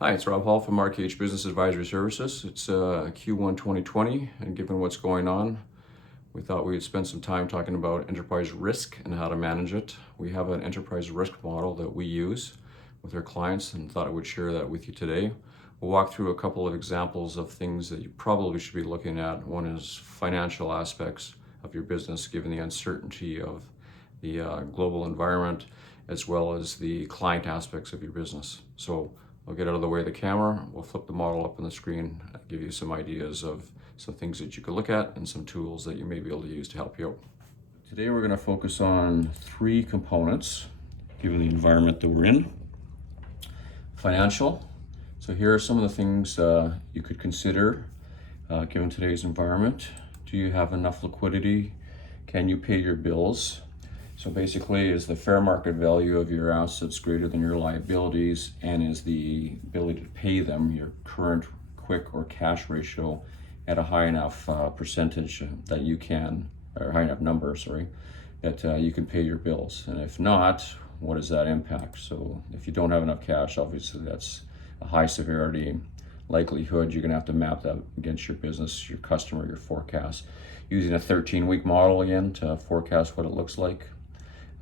Hi, it's Rob Hall from RKH Business Advisory Services. It's Q1 2020, and given what's going on, we thought we'd spend some time talking about enterprise risk and how to manage it. We have an enterprise risk model that we use with our clients and thought I would share that with you today. We'll walk through a couple of examples of things that you probably should be looking at. One is financial aspects of your business, given the uncertainty of the global environment, as well as the client aspects of your business. So I'll get out of the way of the camera, we'll flip the model up on the screen, give you some ideas of some things that you could look at and some tools that you may be able to use to help you out. Today we're going to focus on three components, given the environment that we're in. Financial. So here are some of the things you could consider given today's environment. Do you have enough liquidity? Can you pay your bills? So basically, is the fair market value of your assets greater than your liabilities, and is the ability to pay them, your current quick or cash ratio, at a high enough percentage that you can, or high enough number, sorry, that you can pay your bills? And if not, what does that impact? So if you don't have enough cash, obviously that's a high severity likelihood. You're gonna have to map that against your business, your customer, your forecast, using a 13-week model again to forecast what it looks like.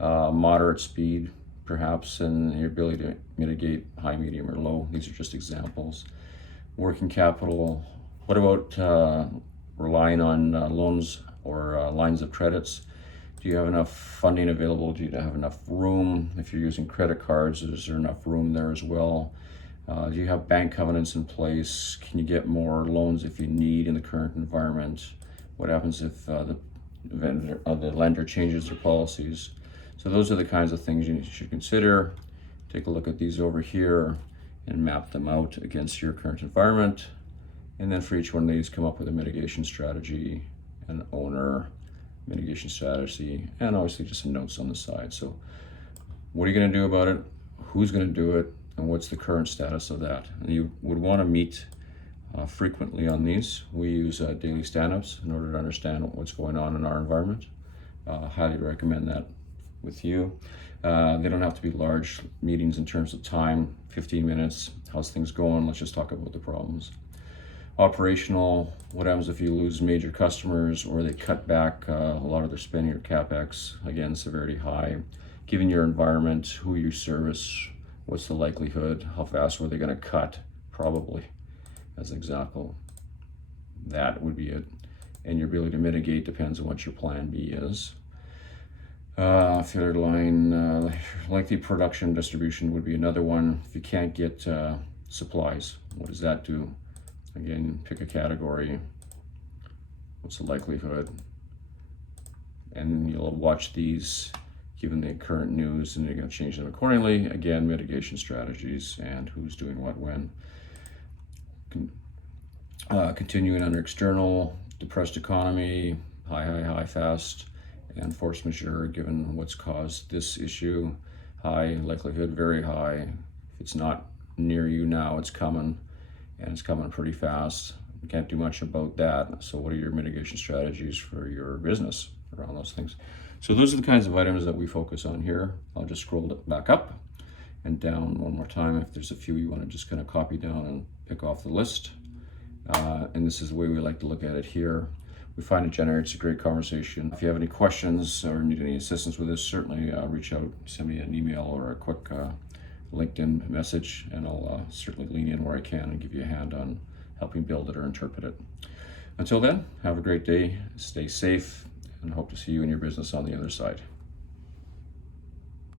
Moderate speed, perhaps, and your ability to mitigate high, medium, or low. These are just examples. Working capital. What about relying on loans or lines of credits? Do you have enough funding available? Do you have enough room? If you're using credit cards, is there enough room there as well? Do you have bank covenants in place? Can you get more loans if you need in the current environment? What happens if the lender changes their policies? So those are the kinds of things you should consider. Take a look at these over here and map them out against your current environment. And then for each one of these, come up with a mitigation strategy, an owner mitigation strategy, and obviously just some notes on the side. So what are you going to do about it? Who's going to do it? And what's the current status of that? And you would want to meet frequently on these. We use daily stand-ups in order to understand what's going on in our environment. Highly recommend that with you. They don't have to be large meetings in terms of time, 15 minutes, how's things going, let's just talk about the problems. Operational, what happens if you lose major customers or they cut back a lot of their spending or CapEx? Again, severity high. Given your environment, who you service, what's the likelihood, how fast were they going to cut? Probably, as an example. That would be it. And your ability to mitigate depends on what your plan B is. Third line, lengthy production distribution would be another one. If you can't get supplies, what does that do? Again, pick a category. What's the likelihood? And you'll watch these given the current news, and you're going to change them accordingly. Again, mitigation strategies and who's doing what when. Continuing under external, depressed economy, high, fast, and force majeure, given what's caused this issue. High likelihood, very high. If it's not near you now, it's coming, and it's coming pretty fast. You can't do much about that. So what are your mitigation strategies for your business around those things? So those are the kinds of items that we focus on here. I'll just scroll back up and down one more time if there's a few you want to just kind of copy down and pick off the list. And this is the way we like to look at it here. We find it generates a great conversation. If you have any questions or need any assistance with this, certainly reach out, send me an email or a quick LinkedIn message, and I'll certainly lean in where I can and give you a hand on helping build it or interpret it. Until then, have a great day, stay safe, and hope to see you in your business on the other side.